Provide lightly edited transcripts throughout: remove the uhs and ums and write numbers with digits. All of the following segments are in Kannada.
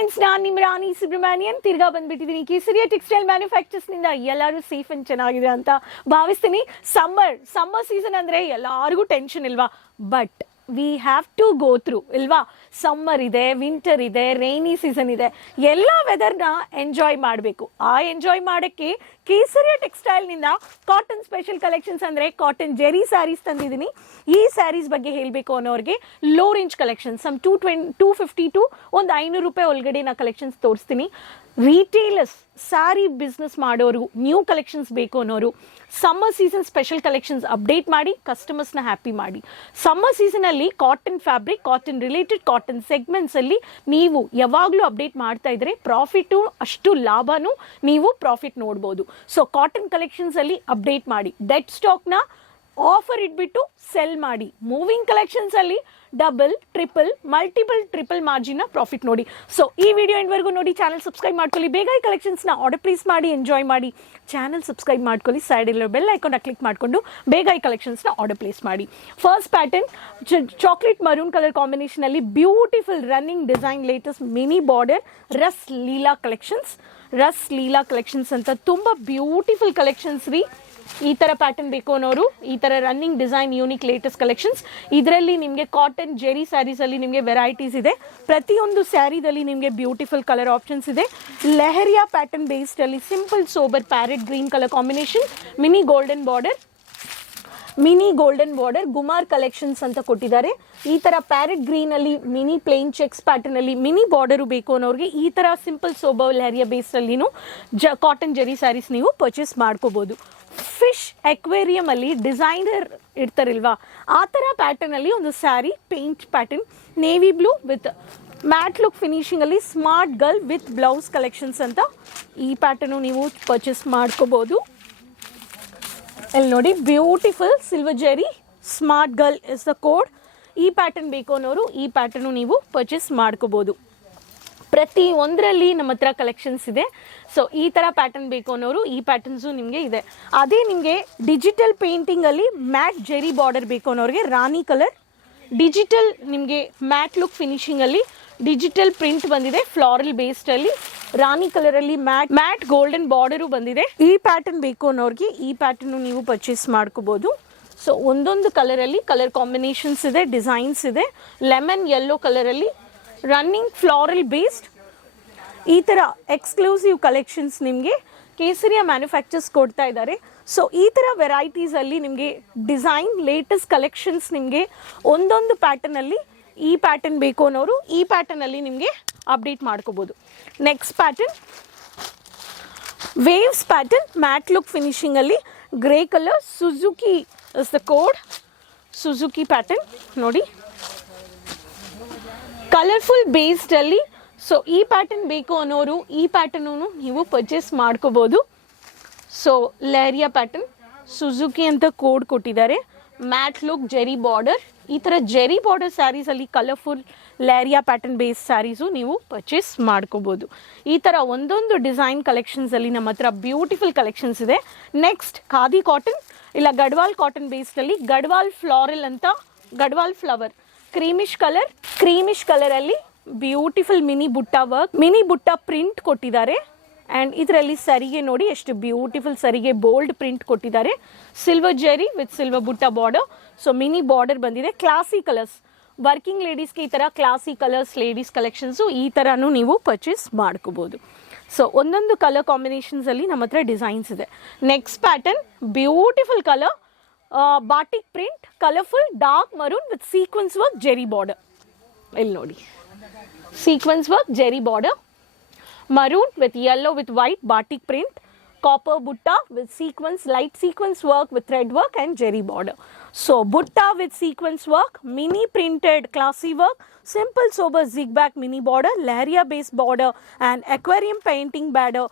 ಫ್ರೆಂಡ್ಸ್, ನಾನು ನಿಮ್ಮ ರಾಣಿ ಸುಬ್ರಹ್ಮಣ್ಯನ್ ತಿರ್ಗಾ ಬಂದ್ಬಿಟ್ಟಿದ್ದೀನಿ. ಕೇಸರಿಯಾ ಟೆಕ್ಸ್ಟೈಲ್ ಮ್ಯಾನುಫ್ಯಾಕ್ಚರ್ಸ್ನಿಂದ ಎಲ್ಲರೂ ಸೇಫ್ ಅಂಡ್ ಚೆನ್ನಾಗಿದೆ ಅಂತ ಭಾವಿಸ್ತೀನಿ. ಸಮ್ಮರ್ ಸೀಸನ್ ಅಂದರೆ ಎಲ್ಲರಿಗೂ ಟೆನ್ಷನ್ ಇಲ್ವಾ? But we have to go through ಇಲ್ವಾ? ಸಮ್ಮರ್ ಇದೆ, ವಿಂಟರ್ ಇದೆ, ರೈನಿ ಸೀಸನ್ ಇದೆ, ಎಲ್ಲ ವೆದರ್ನ ಎಂಜಾಯ್ ಮಾಡಬೇಕು. ಆ ಎಂಜಾಯ್ ಮಾಡೋಕ್ಕೆ ಕೇಸರಿಯಾ ಟೆಕ್ಸ್ಟೈಲ್ನಿಂದ ಕಾಟನ್ ಸ್ಪೆಷಲ್ ಕಲೆಕ್ಷನ್ಸ್ ಅಂದರೆ ಕಾಟನ್ ಜೆರಿ ಸ್ಯಾರೀಸ್ ತಂದಿದ್ದೀನಿ. ಈ ಸ್ಯಾರೀಸ್ ಬಗ್ಗೆ ಹೇಳಬೇಕು ಅನ್ನೋರಿಗೆ low range collections some 250 to ಒಂದು 500 ರೂಪಾಯಿ ಒಳಗಡೆ ನಾ ಕಲೆಕ್ಷನ್ಸ್ ತೋರಿಸ್ತೀನಿ. ರಿಟೇಲರ್ಸ್, ಸ್ಯಾರಿ ಬಿಸ್ನೆಸ್ ಮಾಡೋರು, ನ್ಯೂ ಕಲೆಕ್ಷನ್ಸ್ ಬೇಕು ಅನ್ನೋರು summer season special collections update ಮಾಡಿ ಕಸ್ಟಮರ್ಸ್ನ ಹ್ಯಾಪಿ ಮಾಡಿ. ಸಮ್ಮರ್ ಸೀಸನಲ್ಲಿ cotton fabric, cotton related cotton ಸೆಗ್ಮೆಂಟ್ಸಲ್ಲಿ ನೀವು ಯಾವಾಗಲೂ ಅಪ್ಡೇಟ್ ಮಾಡ್ತಾ ಇದ್ರೆ ಪ್ರಾಫಿಟು ಅಷ್ಟು ಲಾಭನೂ ನೀವು ಪ್ರಾಫಿಟ್ ನೋಡ್ಬೋದು. ಸೊ ಕಾಟನ್ ಕಲೆಕ್ಷನ್ಸಲ್ಲಿ ಅಪ್ಡೇಟ್ ಮಾಡಿ, ಡೆಡ್ ಸ್ಟಾಕ್ನ ಆಫರ್ ಇಟ್ಬಿಟ್ಟು ಸೆಲ್ ಮಾಡಿ. ಮೂವಿಂಗ್ ಕಲೆಕ್ಷನ್ಸಲ್ಲಿ ಡಬಲ್, ಟ್ರಿಪಲ್ ಮಾರ್ಜಿನ್ ಪ್ರಾಫಿಟ್ ನೋಡಿ. ಸೊ ಈ ವಿಡಿಯೋ ಎಂಡ್ವರೆಗೂ ನೋಡಿ, ಚಾನಲ್ ಸಬ್ಸ್ಕ್ರೈಬ್ ಮಾಡ್ಕೊಳ್ಳಿ, ಬೇಗ ಈ ಕಲೆಕ್ಷನ್ಸ್ನ ಆರ್ಡರ್ ಪ್ಲೇಸ್ ಮಾಡಿ ಎಂಜಾಯ್ ಮಾಡಿ. ಚಾನಲ್ ಸಬ್ಸ್ಕ್ರೈಬ್ ಮಾಡ್ಕೊಳ್ಳಿ, ಸೈಡಲ್ಲಿರೋ ಬೆಲ್ ಐಕಾನ್ನ ಕ್ಲಿಕ್ ಮಾಡಿಕೊಂಡು ಬೇಗ ಈ ಕಲೆಕ್ಷನ್ಸ್ನ ಆರ್ಡರ್ ಪ್ಲೇಸ್ ಮಾಡಿ. First pattern chocolate maroon colour ಕಾಂಬಿನೇಷನಲ್ಲಿ beautiful running design, latest mini border Ras Leela collections ಅಂತ ತುಂಬ ಬ್ಯೂಟಿಫುಲ್ ಕಲೆಕ್ಷನ್ಸ್ ರೀ. ಈ ಥರ ಪ್ಯಾಟರ್ನ್ ಬೇಕು ಅನ್ನೋರು ಈ ಥರ running design unique latest collections. ಇದರಲ್ಲಿ ನಿಮಗೆ ಕಾಟನ್ ಜೆರಿ ಸ್ಯಾರೀಸಲ್ಲಿ ನಿಮಗೆ ವೆರೈಟೀಸ್ ಇದೆ. ಪ್ರತಿಯೊಂದು ಸ್ಯಾರಿದಲ್ಲಿ ನಿಮಗೆ ಬ್ಯೂಟಿಫುಲ್ ಕಲರ್ ಆಪ್ಷನ್ಸ್ ಇದೆ. ಲೆಹರಿಯಾ ಪ್ಯಾಟರ್ನ್ ಬೇಸ್ಡಲ್ಲಿ simple sober parrot green colour combination, mini golden border Ghoomar collections ಅಂತ ಕೊಟ್ಟಿದ್ದಾರೆ. ಈ ಥರ ಪ್ಯಾರೆಟ್ ಗ್ರೀನಲ್ಲಿ ಮಿನಿ ಪ್ಲೇನ್ ಚೆಕ್ಸ್ ಪ್ಯಾಟರ್ನಲ್ಲಿ ಮಿನಿ ಬಾರ್ಡರು ಬೇಕು ಅನ್ನೋರಿಗೆ ಈ ಥರ ಸಿಂಪಲ್ ಸೋಬರ್ ಲೆಹರಿಯಾ ಬೇಸ್ಡಲ್ಲಿನೂ ಕಾಟನ್ ಜೆರಿ ಸ್ಯಾರೀಸ್ ನೀವು ಪರ್ಚೇಸ್ ಮಾಡ್ಕೋಬೋದು. ಫಿಶ್ ಅಕ್ವೇರಿಯಂ ಅಲ್ಲಿ ಡಿಸೈನರ್ ಇರ್ತಾರಿಲ್ವಾ, ಆ ಥರ ಪ್ಯಾಟರ್ನ್ ಅಲ್ಲಿ ಒಂದು sari paint pattern, navy blue with matt look finishing ಅಲ್ಲಿ smart girl with blouse collections ಅಂತ ಈ ಪ್ಯಾಟರ್ನು ನೀವು ಪರ್ಚೇಸ್ ಮಾಡ್ಕೋಬಹುದು. ಇಲ್ಲಿ ನೋಡಿ, beautiful silver Jerry smart girl is the code. ಈ ಪ್ಯಾಟರ್ನ್ ಬೇಕು ಅನ್ನೋರು ಈ ಪ್ಯಾಟರ್ನು ನೀವು ಪರ್ಚೇಸ್ ಮಾಡ್ಕೋಬಹುದು. ಪ್ರತಿ ಒಂದರಲ್ಲಿ ನಮ್ಮ ಹತ್ರ ಕಲೆಕ್ಷನ್ಸ್ ಇದೆ. ಸೊ ಈ ಥರ ಪ್ಯಾಟರ್ನ್ ಬೇಕು ಅನ್ನೋರು ಈ ಪ್ಯಾಟರ್ನ್ಸು ನಿಮಗೆ ಇದೆ. ಅದೇ ನಿಮಗೆ ಡಿಜಿಟಲ್ ಪೇಂಟಿಂಗಲ್ಲಿ ಮ್ಯಾಟ್ ಜೆರಿ ಬಾರ್ಡರ್ ಬೇಕು ಅನ್ನೋರಿಗೆ ರಾಣಿ ಕಲರ್ ಡಿಜಿಟಲ್, ನಿಮಗೆ ಮ್ಯಾಟ್ ಲುಕ್ ಫಿನಿಶಿಂಗಲ್ಲಿ ಡಿಜಿಟಲ್ ಪ್ರಿಂಟ್ ಬಂದಿದೆ. ಫ್ಲಾರಲ್ ಬೇಸ್ಡಲ್ಲಿ ರಾಣಿ ಕಲರಲ್ಲಿ ಮ್ಯಾಟ್ ಗೋಲ್ಡನ್ ಬಾರ್ಡರು ಬಂದಿದೆ. ಈ ಪ್ಯಾಟರ್ನ್ ಬೇಕು ಅನ್ನೋರಿಗೆ ಈ ಪ್ಯಾಟರ್ನು ನೀವು ಪರ್ಚೇಸ್ ಮಾಡ್ಕೋಬೋದು. ಸೊ ಒಂದೊಂದು ಕಲರಲ್ಲಿ ಕಲರ್ ಕಾಂಬಿನೇಷನ್ಸ್ ಇದೆ, ಡಿಸೈನ್ಸ್ ಇದೆ. ಲೆಮನ್ ಯೆಲ್ಲೋ ಕಲರಲ್ಲಿ ರನ್ನಿಂಗ್ ಫ್ಲಾರಲ್ ಬೇಸ್ಡ್ ಈ ಥರ ಎಕ್ಸ್ಕ್ಲೂಸಿವ್ ಕಲೆಕ್ಷನ್ಸ್ ನಿಮಗೆ ಕೇಸರಿಯಾ ಮ್ಯಾನುಫ್ಯಾಕ್ಚರ್ಸ್ ಕೊಡ್ತಾ ಇದ್ದಾರೆ. ಸೊ ಈ ಥರ ವೆರೈಟೀಸಲ್ಲಿ ನಿಮಗೆ ಡಿಸೈನ್ ಲೇಟೆಸ್ಟ್ ಕಲೆಕ್ಷನ್ಸ್ ನಿಮಗೆ ಒಂದೊಂದು ಪ್ಯಾಟರ್ನಲ್ಲಿ ಈ ಪ್ಯಾಟರ್ನ್ ಬೇಕು ಅನ್ನೋರು ಈ ಪ್ಯಾಟರ್ನಲ್ಲಿ ನಿಮಗೆ ಅಪ್ಡೇಟ್ ಮಾಡ್ಕೋಬೋದು. Next pattern waves pattern, matt look ಫಿನಿಶಿಂಗಲ್ಲಿ grey colour, Suzuki is the code, Suzuki pattern ನೋಡಿ, ಕಲರ್ಫುಲ್ ಬೇಸ್ಡಲ್ಲಿ. ಸೊ ಈ ಪ್ಯಾಟರ್ನ್ ಬೇಕು ಅನ್ನೋರು ಈ ಪ್ಯಾಟರ್ನು ನೀವು ಪರ್ಚೇಸ್ ಮಾಡ್ಕೋಬೋದು. ಸೊ ಲೆಹರಿಯಾ ಪ್ಯಾಟರ್ನ್, ಸುಜುಕಿ ಅಂತ ಕೋಡ್ ಕೊಟ್ಟಿದ್ದಾರೆ. ಮ್ಯಾಟ್ ಲುಕ್ ಜೆರಿ ಬಾರ್ಡರ್, ಈ ಥರ ಜೆರಿ ಬಾರ್ಡರ್ ಸ್ಯಾರೀಸಲ್ಲಿ colourful Lehariya pattern base saris ನೀವು ಪರ್ಚೇಸ್ ಮಾಡ್ಕೋಬೋದು. ಈ ಥರ ಒಂದೊಂದು ಡಿಸೈನ್ ಕಲೆಕ್ಷನ್ಸಲ್ಲಿ ನಮ್ಮ ಹತ್ರ ಬ್ಯೂಟಿಫುಲ್ ಕಲೆಕ್ಷನ್ಸ್ ಇದೆ. ನೆಕ್ಸ್ಟ್ ಖಾದಿ ಕಾಟನ್ ಇಲ್ಲ ಗಡ್ವಾಲ್ ಕಾಟನ್ ಬೇಸ್ಡಲ್ಲಿ ಗಡ್ವಾಲ್ ಫ್ಲಾರಲ್ ಅಂತ ಗಡ್ವಾಲ್ ಫ್ಲವರ್ ಕ್ರೀಮಿಶ್ ಕಲರಲ್ಲಿ ಬ್ಯೂಟಿಫುಲ್ ಮಿನಿ ಬುಟ್ಟ ಪ್ರಿಂಟ್ ಕೊಟ್ಟಿದ್ದಾರೆ. ಆ್ಯಂಡ್ ಇದರಲ್ಲಿ ಸರಿಗೆ ನೋಡಿ ಎಷ್ಟು ಬ್ಯೂಟಿಫುಲ್ ಸರಿಗೆ ಬೋಲ್ಡ್ ಪ್ರಿಂಟ್ ಕೊಟ್ಟಿದ್ದಾರೆ. ಸಿಲ್ವರ್ ಜೆರಿ ವಿತ್ ಸಿಲ್ವರ್ ಬುಟ್ಟ ಬಾರ್ಡರ್. ಸೊ ಮಿನಿ ಬಾರ್ಡರ್ ಬಂದಿದೆ. ಕ್ಲಾಸಿ ಕಲರ್ಸ್, ವರ್ಕಿಂಗ್ ಲೇಡೀಸ್ಗೆ ಈ ಥರ ಕ್ಲಾಸಿ ಕಲರ್ಸ್ ಲೇಡೀಸ್ ಕಲೆಕ್ಷನ್ಸು ಈ ಥರನೂ ನೀವು ಪರ್ಚೇಸ್ ಮಾಡ್ಕೋಬೋದು. ಸೊ ಒಂದೊಂದು ಕಲರ್ ಕಾಂಬಿನೇಷನ್ಸಲ್ಲಿ ನಮ್ಮ ಹತ್ರ ಡಿಸೈನ್ಸ್ ಇದೆ. Next pattern beautiful colour batik print, colourful dark maroon with sequence work Jerry border. ಇಲ್ಲಿ ನೋಡಿ, sequence work Jerry border, maroon with yellow with white batik print, copper butta with sequence, light sequence work with thread work and jerry border. So butta with sequence work, mini printed classy work, simple sober zigzag mini border, Leharia based border and aquarium painting border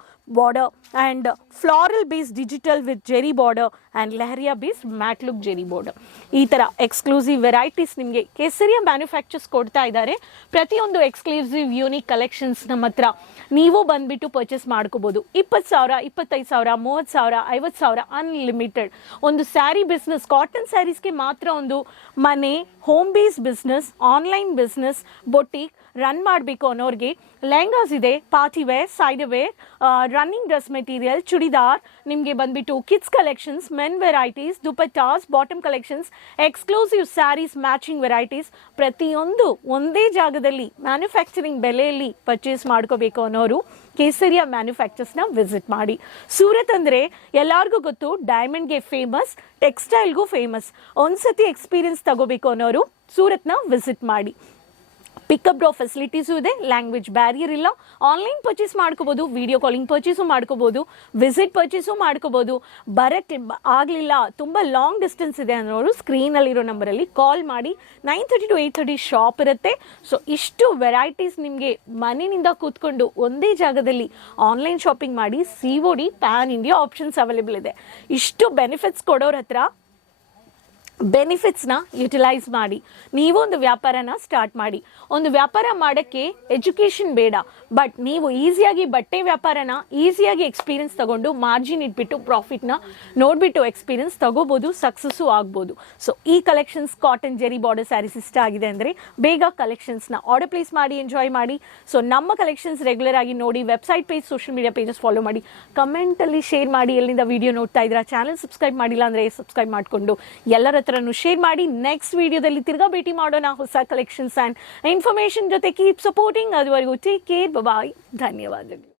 and floral based digital with jerry border and Leharia based matte look jerry border. ಈ ತರ ಎಕ್ಸ್ಕ್ಲೂಸಿವ್ ವೆರೈಟೀಸ್ ನಿಮಗೆ ಕೇಸರಿಯಾ ಮ್ಯಾನುಫ್ಯಾಕ್ಚರ್ಸ್ ಕೊಡ್ತಾ ಇದ್ದಾರೆ. ಪ್ರತಿಯೊಂದು ಎಕ್ಸ್ಕ್ಲೂಸಿವ್ ಯೂನಿಕ್ ಕಲೆಕ್ಷನ್ಸ್ ನಮ್ಮ ಹತ್ರ ನೀವು ಬಂದ್ಬಿಟ್ಟು ಪರ್ಚೇಸ್ ಮಾಡ್ಕೋಬಹುದು. 20,000, 25,000, 30,000, 50,000 ಅನ್ಲಿಮಿಟೆಡ್. ಒಂದು ಸ್ಯಾರಿ ಬಿಸ್ನೆಸ್, ಕಾಟನ್ ಸ್ಯಾರೀಸ್ಗೆ ಮಾತ್ರ ಒಂದು ಮನೆ, home based business, online business, boutique, run ಮಾಡಬೇಕು ಅನ್ನೋರಿಗೆ ಲೆಹಂಗಾಸ್ ಇದೆ, party wear, side wear, running dress material, churidar, ನಿಮಗೆ ಬಂದ್ಬಿಟ್ಟು kids collections, men varieties, dupattas, bottom collections, exclusive saris, matching varieties ಪ್ರತಿಯೊಂದು ಒಂದೇ ಜಾಗದಲ್ಲಿ ಮ್ಯಾನುಫ್ಯಾಕ್ಚರಿಂಗ್ ಬೆಲೆಯಲ್ಲಿ ಪರ್ಚೇಸ್ ಮಾಡ್ಕೋಬೇಕು ಅನ್ನೋರು ಕೇಸರಿಯಾ ಮ್ಯಾನುಫ್ಯಾಕ್ಚರ್ಸ್ನ ವಿಸಿಟ್ ಮಾಡಿ. ಸೂರತ್ ಅಂದರೆ ಎಲ್ಲರಿಗೂ ಗೊತ್ತು, ಡೈಮಂಡ್ಗೆ ಫೇಮಸ್, ಟೆಕ್ಸ್ಟೈಲ್ಗೂ ಫೇಮಸ್. ಒಂದ್ಸತಿ ಎಕ್ಸ್ಪೀರಿಯನ್ಸ್ ತಗೋಬೇಕು ಅನ್ನೋರು ಸೂರತ್ನ ವಿಸಿಟ್ ಮಾಡಿ. ಪಿಕಪ್ ಡ್ರಾಪ್ ಫೆಸಿಲಿಟೀಸು ಇದೆ, ಲ್ಯಾಂಗ್ವೇಜ್ ಬ್ಯಾರಿಯರ್ ಇಲ್ಲ, ಆನ್ಲೈನ್ ಪರ್ಚೇಸ್ ಮಾಡ್ಕೋಬೋದು, ವಿಡಿಯೋ ಕಾಲಿಂಗ್ ಪರ್ಚೇಸು ಮಾಡ್ಕೋಬೋದು, ವಿಸಿಟ್ ಪರ್ಚೇಸು ಮಾಡ್ಕೋಬೋದು. ಬರಕ್ಕೆ ಆಗಲಿಲ್ಲ, ತುಂಬ ಲಾಂಗ್ ಡಿಸ್ಟೆನ್ಸ್ ಇದೆ ಅನ್ನೋರು ಸ್ಕ್ರೀನಲ್ಲಿರೋ ನಂಬರಲ್ಲಿ ಕಾಲ್ ಮಾಡಿ. 9:30 to 8:30 ಶಾಪ್ ಇರುತ್ತೆ. ಸೊ ಇಷ್ಟು ವೆರೈಟೀಸ್ ನಿಮಗೆ ಮನೆಯಿಂದ ಕೂತ್ಕೊಂಡು ಒಂದೇ ಜಾಗದಲ್ಲಿ ಆನ್ಲೈನ್ ಶಾಪಿಂಗ್ ಮಾಡಿ COD PAN India options available ಇದೆ. ಇಷ್ಟು ಬೆನಿಫಿಟ್ಸ್ ಕೊಡೋರ ಹತ್ರ ಬೆನಿಫಿಟ್ಸ್ನ ಯುಟಿಲೈಸ್ ಮಾಡಿ ನೀವು ಒಂದು ವ್ಯಾಪಾರನ ಸ್ಟಾರ್ಟ್ ಮಾಡಿ. ಒಂದು ವ್ಯಾಪಾರ ಮಾಡೋಕ್ಕೆ ಎಜುಕೇಷನ್ ಬೇಡ, ಬಟ್ ನೀವು ಈಸಿಯಾಗಿ ಬಟ್ಟೆ ವ್ಯಾಪಾರನ ಈಸಿಯಾಗಿ ಎಕ್ಸ್ಪೀರಿಯನ್ಸ್ ತಗೊಂಡು ಮಾರ್ಜಿನ್ ಇಟ್ಬಿಟ್ಟು ಪ್ರಾಫಿಟ್ನ ನೋಡಿಬಿಟ್ಟು ಎಕ್ಸ್ಪೀರಿಯನ್ಸ್ ತಗೋಬೋದು, ಸಕ್ಸಸ್ಸು ಆಗ್ಬೋದು. ಸೊ ಈ collections cotton zari border saris ಇಷ್ಟ ಆಗಿದೆ ಅಂದರೆ ಬೇಗ ಕಲೆಕ್ಷನ್ಸ್ನ ಆರ್ಡರ್ ಪ್ಲೇಸ್ ಮಾಡಿ, ಎಂಜಾಯ್ ಮಾಡಿ. ಸೊ ನಮ್ಮ ಕಲೆಕ್ಷನ್ಸ್ ರೆಗ್ಯುಲರ್ ಆಗಿ ನೋಡಿ, website page, social media pages follow ಮಾಡಿ, ಕಮೆಂಟಲ್ಲಿ ಶೇರ್ ಮಾಡಿ. ಎಲ್ಲಿಂದ ವಿಡಿಯೋ ನೋಡ್ತಾ ಇದ್ದೀರಾ, ಚಾನಲ್ ಸಬ್ಸ್ಕ್ರೈಬ್ ಮಾಡಿಲ್ಲ ಅಂದರೆ ಸಬ್ಸ್ಕ್ರೈಬ್ ಮಾಡಿಕೊಂಡು ಎಲ್ಲರ ಹತ್ರನೂ ಶೇರ್ ಮಾಡಿ. ನೆಕ್ಸ್ಟ್ ವಿಡಿಯೋದಲ್ಲಿ ತಿರ್ಗಾ ಭೇಟಿ ಮಾಡೋಣ ಹೊಸ ಕಲೆಕ್ಷನ್ಸ್ ಆ್ಯಂಡ್ ಇನ್ಫಾರ್ಮೇಷನ್ ಜೊತೆ. Keep supporting. ಅದುವರೆಗೂ ಟೇಕ್ ಕೇರ್, ಬಾಯ್, ಧನ್ಯವಾದಗಳು.